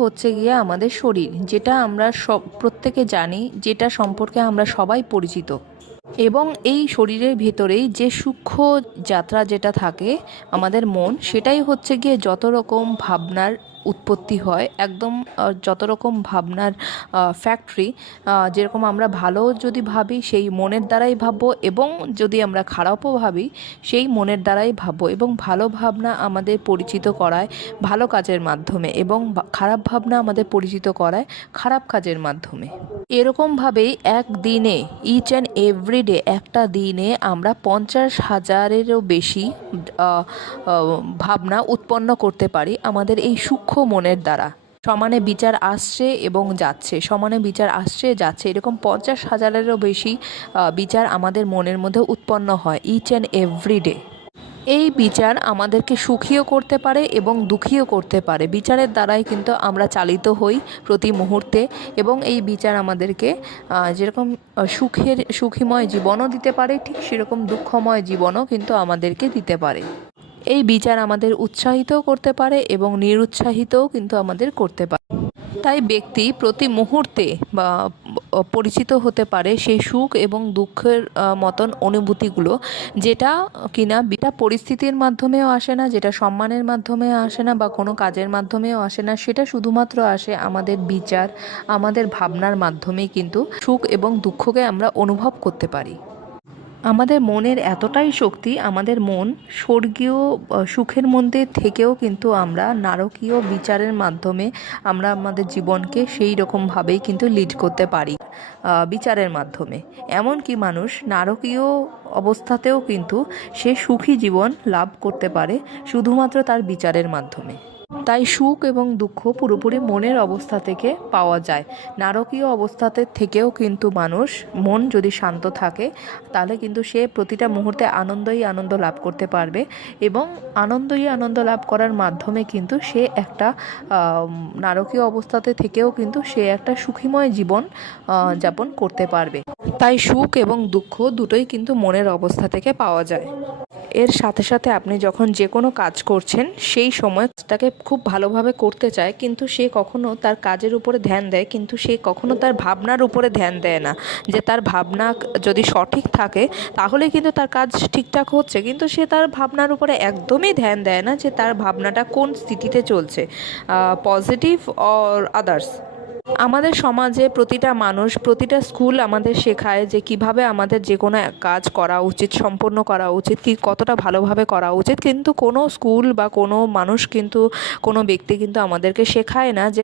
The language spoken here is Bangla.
হচ্ছে গিয়ে আমাদের শরীর, যেটা আমরা সব প্রত্যেকে জানি, যেটা সম্পর্কে আমরা সবাই পরিচিত। এবং এই শরীরের ভেতরেই যে সূক্ষ্ম যাত্রা যেটা থাকে, আমাদের মন, সেটাই হচ্ছে গিয়ে যত রকম ভাবনার উৎপত্তি হয়, একদম যত রকম ভাবনার ফ্যাক্টরি। যেরকম আমরা ভালো যদি ভাবি সেই মনের দ্বারাই ভাববো, এবং যদি আমরা খারাপও ভাবি সেই মনের দ্বারাই ভাববো। এবং ভালো ভাবনা আমাদের পরিচিত করায় ভালো কাজের মাধ্যমে, এবং খারাপ ভাবনা আমাদের পরিচিত করায় খারাপ কাজের মাধ্যমে। এরকমভাবেই একদিনে, ইচ অ্যান্ড এভরিডে, একটা দিনে আমরা 50,000-এরও বেশি আহ, আহ, ভাবনা উৎপন্ন করতে পারি আমাদের এই সূক্ষ্ম মনের দ্বারা। সমানে বিচার আসছে এবং যাচ্ছে, সমানে বিচার আসছে যাচ্ছে, এরকম 50,000-এরও বেশি বিচার আমাদের মনের মধ্যে উৎপন্ন হয় ইচ অ্যান্ড এভরিডে। এই বিচার আমাদেরকে সুখীও করতে পারে এবং দুঃখীও করতে পারে। বিচারের দ্বারাই কিন্তু আমরা চালিত হই প্রতি মুহূর্তে, এবং এই বিচার আমাদেরকে যেরকম সুখীময় জীবনও দিতে পারে, ঠিক সেরকম দুঃখময় জীবনও কিন্তু আমাদেরকে দিতে পারে। এই বিচার আমাদের উৎসাহিতও করতে পারে এবং নিরুৎসাহিতও কিন্তু আমাদের করতে পারে। তাই ব্যক্তি প্রতি মুহূর্তে বা পরিচিত হতে পারে সেই সুখ এবং দুঃখের মতন অনুভূতিগুলো, যেটা কিনা বিটা পরিস্থিতির মাধ্যমেও আসে না, যেটা সম্মানের মাধ্যমে আসে না, বা কোনো কাজের মাধ্যমেও আসে না। সেটা শুধুমাত্র আসে আমাদের বিচার, আমাদের ভাবনার মাধ্যমেই কিন্তু সুখ এবং দুঃখকে আমরা অনুভব করতে পারি। আমাদের মনের এতটাই শক্তি, আমাদের মন স্বর্গীয় সুখের মধ্যে থেকেও কিন্তু আমরা নারকীয় বিচারের মাধ্যমে আমরা আমাদের জীবনকে সেই রকমভাবেই কিন্তু লিড করতে পারি বিচারের মাধ্যমে। এমনকি মানুষ নারকীয় অবস্থাতেও কিন্তু সে সুখী জীবন লাভ করতে পারে শুধুমাত্র তার বিচারের মাধ্যমে। তাই সুখ এবং দুঃখ পুরোপুরি মনের অবস্থা থেকে পাওয়া যায়। নারকীয় অবস্থাতে থেকেও কিন্তু মানুষ, মন যদি শান্ত থাকে, তাহলে কিন্তু সে প্রতিটা মুহূর্তে আনন্দই আনন্দ লাভ করতে পারবে, এবং আনন্দই আনন্দ লাভ করার মাধ্যমে কিন্তু সে একটা নারকীয় অবস্থাতে থেকেও কিন্তু সে একটা সুখীময় জীবন যাপন করতে পারবে। তাই সুখ এবং দুঃখ দুটোই কিন্তু মনের অবস্থা থেকে পাওয়া যায়। এর সাথে সাথে আপনি যখন যে কোনো কাজ করছেন, সেই সময় কাজটাকে খুব ভালোভাবে করতে চায়, কিন্তু সে কখনো তার কাজের উপরে ধ্যান দেয়, কিন্তু সে কখনো তার ভাবনার উপরে ধ্যান দেয় না। যে তার ভাবনা যদি সঠিক থাকে তাহলে কিন্তু তার কাজ ঠিকঠাক হচ্ছে, কিন্তু সে তার ভাবনার উপরে একদমই ধ্যান দেয় না যে তার ভাবনাটা কোন স্থিতিতে চলছে, পজিটিভ অর আদার্স। আমাদের সমাজে প্রতিটা মানুষ, প্রতিটা স্কুল আমাদের শেখায় যে কিভাবে আমাদের যে কোনো কাজ করা উচিত, সম্পন্ন করা উচিত, কি কতটা ভালোভাবে করা উচিত, কিন্তু কোনো স্কুল বা কোনো মানুষ কিন্তু, কোনো ব্যক্তি কিন্তু আমাদেরকে শেখায় না যে